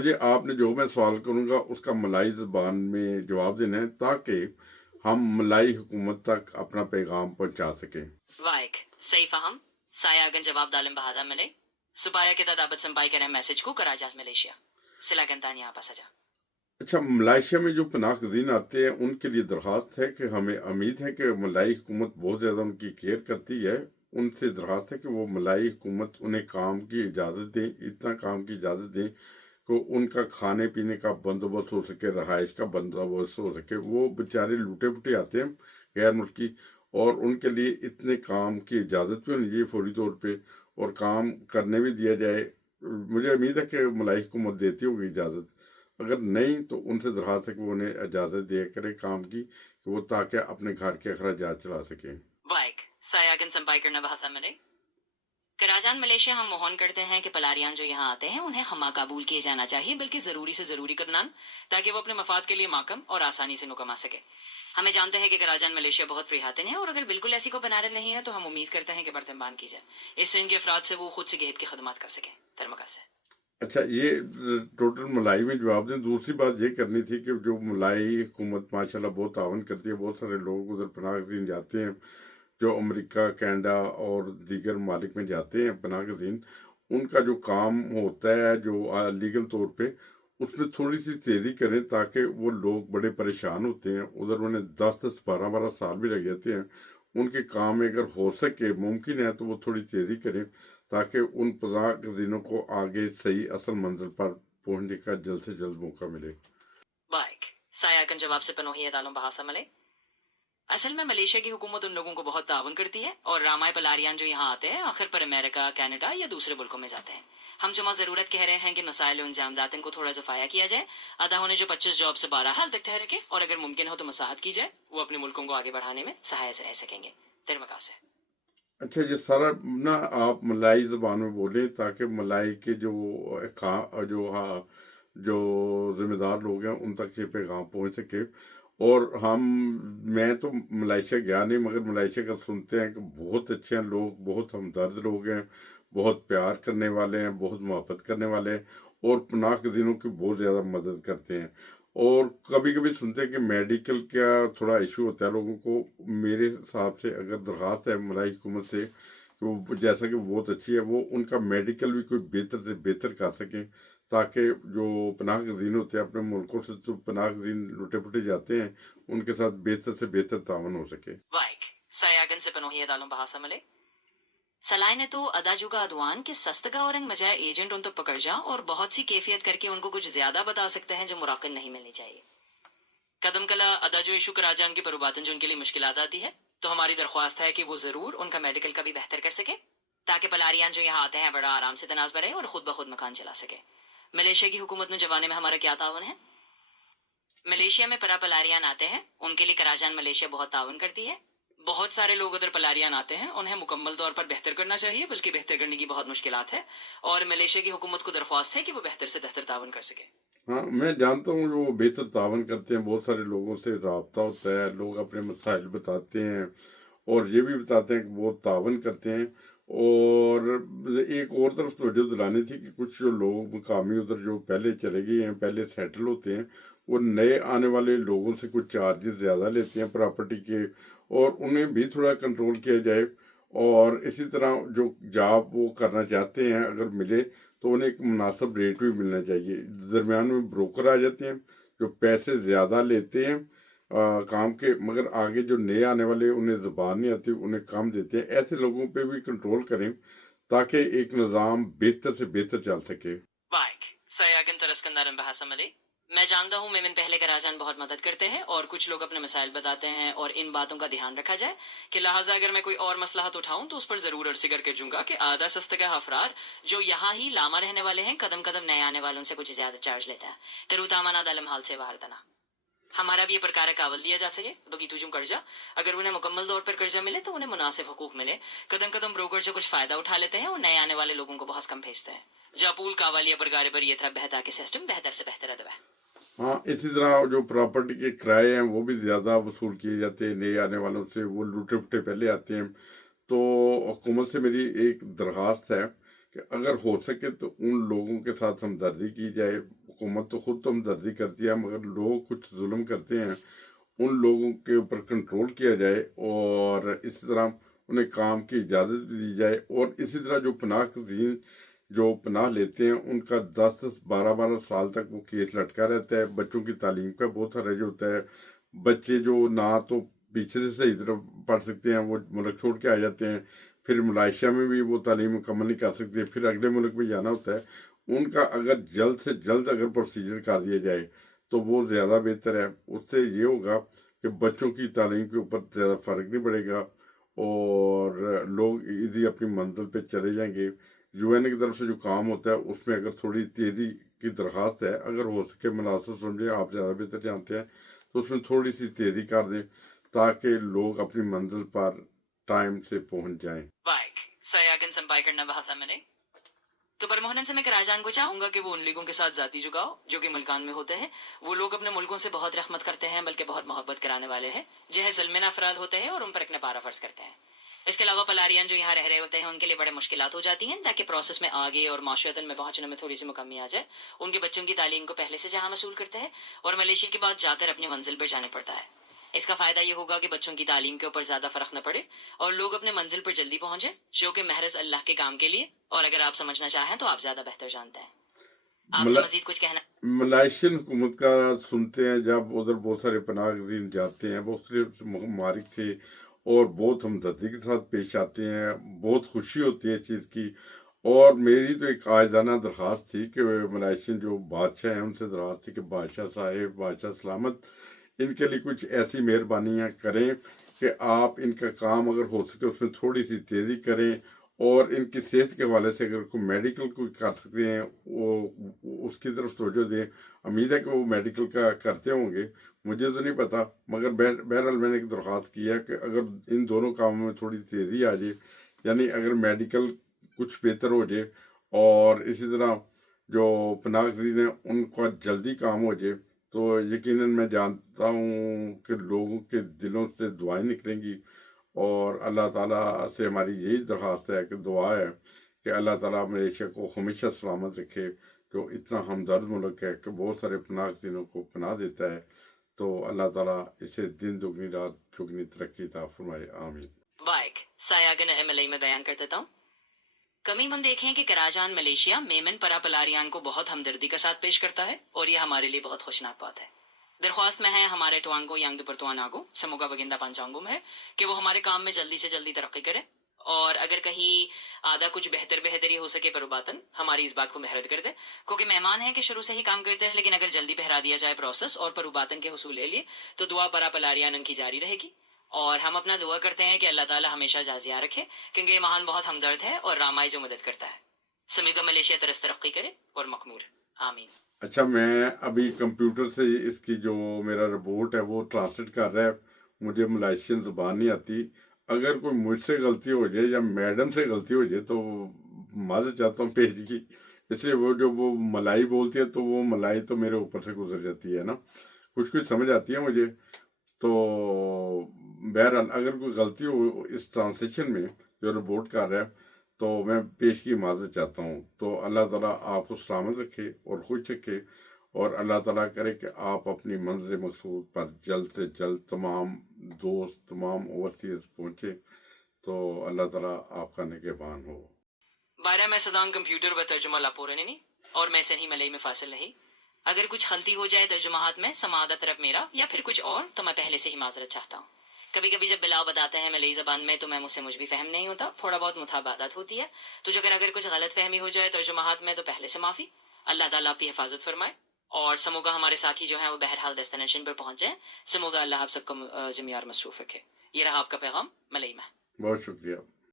مجھے آپ نے جو میں سوال کروں گا اس کا ملائی زبان میں جواب دینا ہے تاکہ ہم ملائی حکومت تک اپنا پیغام پہنچا سکیں. وائک صحیح فہم سایہ اگن جواب دالم بہادا ملے سپایا کے تدابت سمپائی کریں میسج کو کراجات ملیشیا سلا گنتانی آپ سجا. اچھا، ملائیشیا میں جو پناہ گزین آتے ہیں ان کے لیے درخواست ہے کہ ہمیں امید ہے کہ ملائی حکومت بہت زیادہ ان کی کیئر کرتی ہے. ان سے درخواست ہے کہ وہ ملائی حکومت انہیں کام کی اجازت دیں، اتنا کام کی اجازت دیں کہ ان کا کھانے پینے کا بندوبست ہو سکے، رہائش کا بندوبست ہو سکے. وہ بیچارے لوٹے پھوٹے آتے ہیں غیر ملکی، اور ان کے لیے اتنے کام کی اجازت بھی ہونی چاہیے فوری طور پہ، اور کام کرنے بھی دیا جائے. مجھے امید ہے کہ ملائی حکومت دیتی ہوگی اجازت. اگر نہیں تو ان سے درخواست ہے کہ وہ انہیں اجازت دیا کرے کام کی، کہ وہ تاکہ اپنے گھر کے اخراجات چلا سکیں. وائک سایاگن سمپائی کرنا بہاسا ملے کراجان ملیشیا ہم مہون کرتے ہیں کہ پلاریان جو یہاں آتے ہیں انہیں ہما قبول کیے جانا چاہیے، بلکہ ضروری سے ضروری قدنان، تاکہ وہ اپنے مفاد کے لیے محکم اور آسانی سے نکما سکے. ہمیں جانتے ہیں کہ کراجان ملیشیا بہت پریہاتن ہے، اور اگر بالکل ایسی کو بنارن نہیں ہے تو ہم امید کرتے ہیں کہ برتن بان کی جائے، اس سے ان کے افراد سے وہ خود سے گہت کی خدمات کر سکیں. ترمکا سے اچھا، یہ ٹوٹل ملائی میں جواب دیں. دوسری بات یہ کرنی تھی کہ جو ملائی حکومت ماشاءاللہ بہت تعاون کرتی ہے. بہت سارے لوگ ادھر پناہ گزین جاتے ہیں جو امریکہ، کینیڈا اور دیگر ممالک میں جاتے ہیں پناہ گزین. ان کا جو کام ہوتا ہے جو لیگل طور پہ، اس میں تھوڑی سی تیزی کریں تاکہ وہ لوگ بڑے پریشان ہوتے ہیں ادھر. انہیں 10-12 سال بھی لگ جاتے ہیں. ان کے کام میں اگر ہو سکے ممکن ہے تو وہ تھوڑی تیزی کریں تاکہ ان پناہ گزینوں کو آگے صحیح اصل منزل پر پہنچنے کا جلد سے جلد موقع ملے. بائک سایہ کن جواب سے پنوہی دالوں بہاسا ملے. اصل میں ملیشیا کی حکومت ان لوگوں کو بہت تعاون کرتی ہے، اور رامائے پلاریان جو یہاں آتے ہیں آخر پر امریکہ، کینیڈا یا دوسرے ملکوں میں جاتے ہیں. ہم جمع ضرورت کہہ رہے ہیں کہ مسائل و انجامات کو تھوڑا زفایا کیا جائے. ادا ہونے جو 25 جاب سے 12 حال تک ٹھہر کے، اور اگر ممکن ہو تو مساعد کی جائے، وہ اپنے ملکوں کو آگے بڑھانے میں سہایہ سے رہ سکیں گے. ترمکا سے اچھا، یہ سارا نا آپ ملائی زبان میں بولیں تاکہ ملائی کے جو جو ذمہ دار لوگ ہیں ان تک یہ پیغام پہنچ سکے. اور میں تو ملائیشیا گیا نہیں، مگر ملائیشیا کا سنتے ہیں کہ بہت اچھے ہیں لوگ، بہت ہمدرد لوگ ہیں، بہت پیار کرنے والے ہیں، بہت محبت کرنے والے ہیں، اور پناہ گزینوں کی بہت زیادہ مدد کرتے ہیں. اور کبھی کبھی سنتے ہیں کہ میڈیکل کا تھوڑا ایشو ہوتا ہے لوگوں کو. میرے حساب سے اگر درخواست ہے ملائی حکومت سے کہ وہ جیسا کہ بہت اچھی ہے، وہ ان کا میڈیکل بھی کوئی بہتر سے بہتر کر سکیں تاکہ جو پناہ گزین ہوتے ہیں اپنے ملکوں سے تو پناہ گزین لٹے پھٹے جاتے ہیں، ان کے ساتھ بہتر سے بہتر تعاون ہو سکے. وائک سایاگن سے پنوہی دالوں بہاسا ملے سلائے نے تو اداجو کا ادوان کہ سستگا اور بجائے ایجنٹ ان تک پکڑ جا اور بہت سی کیفیت کر کے ان کو کچھ زیادہ بتا سکتے ہیں جو مراقن نہیں ملنی چاہیے. قدم کلا اداجو ایشو کراجان کی پروباتن جو ان کے لیے مشکلات آتی ہے، تو ہماری درخواست ہے کہ وہ ضرور ان کا میڈیکل کا بھی بہتر کر سکے تاکہ پلاریان جو یہاں آتے ہیں بڑا آرام سے تناز برے اور خود بخود مکان چلا سکے. ملیشیا کی حکومت نے جوانے میں ہمارا کیا تعاون ہے؟ ملیشیا میں پلاریان آتے ہیں، ان کے لیے کراجان ملیشیا بہت تعاون کرتی ہے. بہت سارے لوگ ادھر پلاریان آتے ہیں، انہیں مکمل طور پر بہتر کرنا چاہیے، بلکہ بہتر کرنے کی بہت مشکلات ہے، اور ملیشیا کی حکومت کو درخواست ہے کہ وہ بہتر سے بہتر تعاون کر سکے. ہاں، میں جانتا ہوں وہ بہتر تعاون کرتے ہیں. بہت سارے لوگوں سے رابطہ ہوتا ہے، لوگ اپنے مسائل بتاتے ہیں اور یہ بھی بتاتے ہیں کہ بہت تعاون کرتے ہیں. اور ایک اور طرف توجہ دلانی تھی کہ کچھ جو لوگ مقامی ادھر جو پہلے چلے گئے ہیں، پہلے سیٹل ہوتے ہیں، وہ نئے آنے والے لوگوں سے کچھ چارجز زیادہ لیتے ہیں پراپرٹی کے، اور انہیں بھی تھوڑا کنٹرول کیا جائے. اور اسی طرح جو جاب وہ کرنا چاہتے ہیں اگر ملے تو انہیں ایک مناسب ریٹ بھی ملنا چاہیے. درمیان میں بروکر آ جاتے ہیں جو پیسے زیادہ لیتے ہیں کام کے، مگر آگے جو نئے آنے والے انہیں زبان نہیں آتی، انہیں کام دیتے ہیں. ایسے لوگوں پہ بھی کنٹرول کریں تاکہ ایک نظام بہتر سے بہتر چل سکے. وائک سیاگن ترسکندارن بہاسا ملے میں جانتا ہوں میمن پہلے کراجان بہت مدد کرتے ہیں، اور کچھ لوگ اپنے مسائل بتاتے ہیں، اور ان باتوں کا دھیان رکھا جائے کہ لہٰذا اگر میں کوئی اور مسئلہ اٹھاؤں تو اس پر ضرور عرض کر جوں گا کہ آدھا سستگا افراد جو یہاں ہی لاما رہنے والے ہیں قدم قدم نئے آنے والوں سے کچھ زیادہ چارج لیتا ہے. تروتامانا دلم حال سے واردنا ہمارا بھی یہ پرکار کاول دیا جا سکے تو گیتو جم قرضہ، اگر انہیں مکمل طور پر قرضہ ملے تو انہیں مناسب حقوق ملے. قدم قدم بروکر سے کچھ فائدہ اٹھا لیتے ہیں اور نئے آنے والے لوگوں کو بہت کم بھیجتے ہیں. جاپول کاوالیہ پرگارے پر یہ طرح بہتا کہ سسٹم بہتر سے بہتر ادب ہے. ہاں، اسی طرح جو پراپرٹی کے کرائے ہیں وہ بھی زیادہ وصول کیے جاتے ہیں نئے آنے والوں سے. وہ لوٹے پھٹے پہلے آتے ہیں. تو حکومت سے میری ایک درخواست ہے کہ اگر ہو سکے تو ان لوگوں کے ساتھ ہمدردی کی جائے، حکومت تو خود تو ہمدردی کرتی ہے، مگر لوگ کچھ ظلم کرتے ہیں، ان لوگوں کے اوپر کنٹرول کیا جائے اور اسی طرح انہیں کام کی اجازت بھی دی جائے، اور اسی طرح جو پناہ گزین جو پناہ لیتے ہیں ان کا 10-12 سال تک وہ کیس لٹکا رہتا ہے۔ بچوں کی تعلیم کا بہت حرج ہوتا ہے، بچے جو نہ تو پیچھے سے صحیح طرح پڑھ سکتے ہیں وہ ملک چھوڑ کے آ جاتے ہیں، پھر ملائیشیا میں بھی وہ تعلیم مکمل نہیں کر سکتے، پھر اگلے ملک میں جانا ہوتا ہے۔ ان کا اگر جلد سے جلد اگر پروسیجر کر دیا جائے تو وہ زیادہ بہتر ہے، اس سے یہ ہوگا کہ بچوں کی تعلیم کے اوپر زیادہ فرق نہیں پڑے گا اور لوگ ایزی اپنی منزل پہ چلے جائیں گے۔ یو این اے کی طرف سے جو کام ہوتا ہے اس میں اگر تھوڑی تیزی کی درخواست ہے، اگر ہو سکے مناسب سمجھیں، آپ زیادہ بہتر جانتے ہیں، تو اس میں تھوڑی سی تیزی کر دیں تاکہ لوگ اپنی منزل پر ٹائم سے پہنچ جائیں۔ Baik, saya akan sampaikan bahasa Malay. تو پرموہنن سے میں کراجان کو چاہوں گا کہ وہ ان لیگوں کے ساتھ ذاتی جگاؤ جو کہ ملکان میں ہوتے ہیں۔ وہ لوگ اپنے ملکوں سے بہت رحمت کرتے ہیں، بلکہ بہت محبت کرانے والے ہیں، جنہیں ظلمنا افراد ہوتے ہیں اور ان پر اپنے پارا فرض کرتے ہیں۔ اس کے علاوہ پلاریان جو یہاں رہ رہے ہوتے ہیں ان کے لیے بڑے مشکلات ہو جاتی ہیں تاکہ پروسیس میں آگے اور معاشرتن میں پہنچنے میں تھوڑی سی مکمی آ جائے۔ ان کے بچوں کی تعلیم کو پہلے سے جہاں مسئول کرتے ہیں اور ملیشیا کے بعد جا کر اپنی منزل پر جانے پڑتا ہے۔ اس کا فائدہ یہ ہوگا کہ بچوں کی تعلیم کے اوپر زیادہ فرق نہ پڑے اور لوگ اپنے منزل پر جلدی پہنچے، جو کہ محض اللہ کے کام کے لیے، اور اگر آپ سمجھنا چاہیں تو آپ زیادہ بہتر جانتے ہیں۔ آپ سے مزید کچھ کہنا؟ ملائیشین حکومت کا سنتے ہیں جب ادھر بہت سارے پناہ گزین جاتے ہیں بہت سے ممالک سے اور بہت ہمدردی کے ساتھ پیش آتے ہیں، بہت خوشی ہوتی ہے اس چیز کی۔ اور میری تو ایک عاجزانہ درخواست تھی کہ ملائیشین جو بادشاہ ہیں ان سے درخواست تھی کہ بادشاہ صاحب، بادشاہ سلامت، ان کے لیے کچھ ایسی مہربانیاں کریں کہ آپ ان کا کام اگر ہو سکے اس میں تھوڑی سی تیزی کریں، اور ان کی صحت کے حوالے سے اگر کوئی میڈیکل کوئی کر سکتے ہیں وہ اس کی طرف توجہ دیں۔ امید ہے کہ وہ میڈیکل کا کرتے ہوں گے، مجھے تو نہیں پتا، مگر بہرحال میں نے ایک درخواست کی ہے کہ اگر ان دونوں کاموں میں تھوڑی تیزی آ جائے، یعنی اگر میڈیکل کچھ بہتر ہو جائے اور اسی طرح جو پناہ گزین ہیں ان کا جلدی کام ہو جائے، تو یقیناً میں جانتا ہوں کہ لوگوں کے دلوں سے دعائیں نکلیں گی، اور اللہ تعالیٰ سے ہماری یہی درخواست ہے کہ دعا ہے کہ اللہ تعالیٰ ملیشیا کو ہمیشہ سلامت رکھے، جو اتنا ہمدرد ملک ہے کہ بہت سارے پناہ گزینوں کو پناہ دیتا ہے۔ تو اللہ تعالیٰ اسے دن دگنی رات چگنی ترقی عطا فرمائے، آمین۔ بائک سایاگن MLA میں بیان کر دیتا ہوں۔ کمی من دیکھیں کہ کراجان ملیشیا میمن پرا پلاریان کو بہت ہمدردی کا ساتھ پیش کرتا ہے، اور یہ ہمارے لیے بہت خوشناک بات ہے۔ درخواست میں ہے ہمارے ٹوانگو ینگ دپرتواناگو سموگا بگندا پانچانگو میں ہے کہ وہ ہمارے کام میں جلدی سے جلدی ترقی کرے، اور اگر کہیں آدھا کچھ بہتری ہو سکے پروباتن ہماری اس بات کو محرد کر دے، کیونکہ مہمان ہیں کہ شروع سے ہی کام کرتے ہیں، لیکن اگر جلدی بہرا دیا جائے پروسیس اور پروباتن کے حصول لے لیے تو دعا پرا پلاریانن کی جاری رہے گی، اور ہم اپنا دعا کرتے ہیں کہ اللہ تعالیٰ ہمیشہ جازیہ رکھے، کیونکہ یہ مہان بہت ہمدرد ہے اور رامائی جو مدد کرتا ہے۔ سمیگا ملیشیا طرز ترقی کرے اور مقمور، آمین۔ اچھا، میں ابھی کمپیوٹر سے اس کی جو میرا رپورٹ ہے وہ ٹرانسلیٹ کر رہا ہے، مجھے ملائیشین زبان نہیں آتی، اگر کوئی مجھ سے غلطی ہو جائے یا میڈم سے غلطی ہو جائے تو معذرت چاہتا ہوں پیج کی، اس لیے وہ ملائی بولتی ہے تو وہ ملائی تو میرے اوپر سے گزر جاتی ہے نا، کچھ سمجھ آتی ہے مجھے، تو بہرحال اگر کوئی غلطی ہو اس ٹرانسلیشن میں جو رپورٹ کر رہا ہے تو میں پیش کی معذرت چاہتا ہوں۔ تو اللہ تعالیٰ آپ کو سلامت رکھے اور خوش رکھے، اور اللہ تعالیٰ کرے کہ آپ اپنی منزل مقصود پر جلد سے جلد تمام دوست، تمام اوورسیز پہنچے، تو اللہ تعالیٰ آپ کا نگہبان ہو۔ بارہ میں صدام کمپیوٹر و ترجمہ لاپورنی اور میں صحیح ملئی میں فاصل نہیں۔ اگر کچھ غلطی ہو جائے ترجمہات میں سمادہ طرف میرا یا پھر کچھ اور، تو میں پہلے سے ہی معذرت چاہتا ہوں۔ کبھی کبھی جب بلاؤ بتاتے ہیں ملئی زبان میں تو میں مجھ بھی فہم نہیں ہوتا، تھوڑا بہت مطابقت ہوتی ہے، تو اگر کچھ غلط فہمی ہو جائے ترجمہات میں تو پہلے سے معافی۔ اللہ تعالیٰ آپ کی حفاظت فرمائے، اور سموگا ہمارے ساتھی جو ہیں وہ بہرحال ڈیسٹینیشن پر پہنچ جائیں۔ سموگا اللہ آپ سب کو ذمہ اور مصروف رکھے۔ یہ رہا آپ کا پیغام ملئی میں۔ بہت شکریہ۔